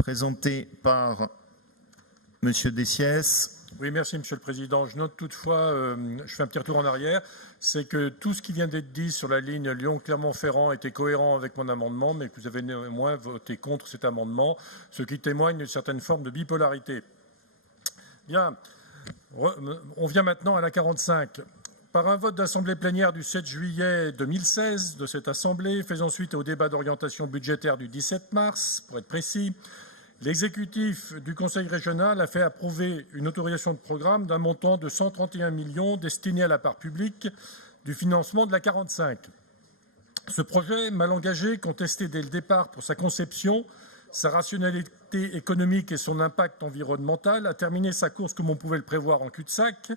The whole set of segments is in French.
présenté par Monsieur Dessiès. Oui, merci Monsieur le Président. Je note toutefois, je fais un petit retour en arrière, c'est que tout ce qui vient d'être dit sur la ligne Lyon-Clermont-Ferrand était cohérent avec mon amendement, mais que vous avez néanmoins voté contre cet amendement, ce qui témoigne d'une certaine forme de bipolarité. Bien, on vient maintenant à la 45. Par un vote d'assemblée plénière du 7 juillet 2016 de cette assemblée, faisant suite au débat d'orientation budgétaire du 17 mars, pour être précis, l'exécutif du Conseil régional a fait approuver une autorisation de programme d'un montant de 131 millions destiné à la part publique du financement de la 45. Ce projet, mal engagé, contesté dès le départ pour sa conception, sa rationalité économique et son impact environnemental, a terminé sa course comme on pouvait le prévoir en cul-de-sac,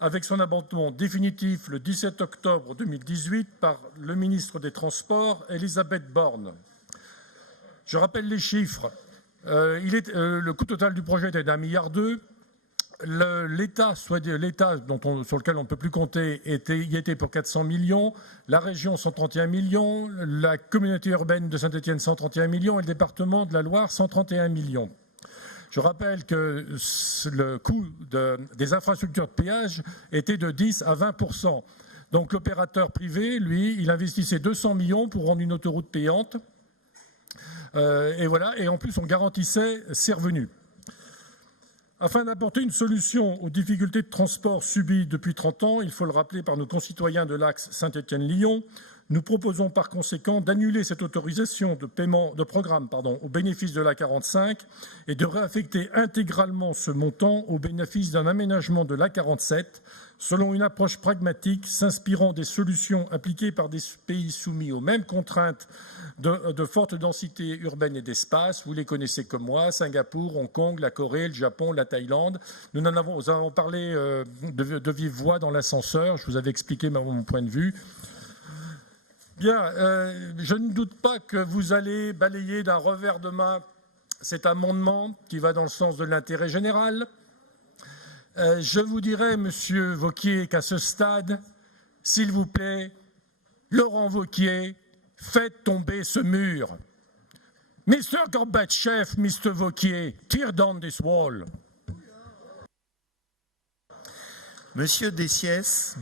avec son abandon définitif le 17 octobre 2018 par le ministre des Transports, Elisabeth Borne. Je rappelle les chiffres. Le coût total du projet était d'1,2 milliard. L'État, sur lequel on ne peut plus compter, y était pour 400 millions, la région 131 millions, la communauté urbaine de Saint-Étienne 131 millions et le département de la Loire 131 millions. Je rappelle que le coût des infrastructures de péage était de 10 à 20%. Donc l'opérateur privé, lui, il investissait 200 millions pour rendre une autoroute payante. Et voilà. Et en plus, on garantissait ses revenus. Afin d'apporter une solution aux difficultés de transport subies depuis 30 ans, il faut le rappeler, par nos concitoyens de l'axe Saint-Étienne-Lyon, nous proposons par conséquent d'annuler cette autorisation de paiement de programme au bénéfice de l'A45 et de réaffecter intégralement ce montant au bénéfice d'un aménagement de l'A47 selon une approche pragmatique s'inspirant des solutions appliquées par des pays soumis aux mêmes contraintes de forte densité urbaine et d'espace. Vous les connaissez comme moi, Singapour, Hong Kong, la Corée, le Japon, la Thaïlande. Nous en avons parlé de vive voix dans l'ascenseur. Je vous avais expliqué mon point de vue. Bien, je ne doute pas que vous allez balayer d'un revers de main cet amendement qui va dans le sens de l'intérêt général. Je vous dirais, Monsieur Wauquiez, qu'à ce stade, s'il vous plaît, Laurent Wauquiez, faites tomber ce mur. Mr. Gorbatchev, Mr. Wauquiez, tear down this wall. Monsieur Dessiès,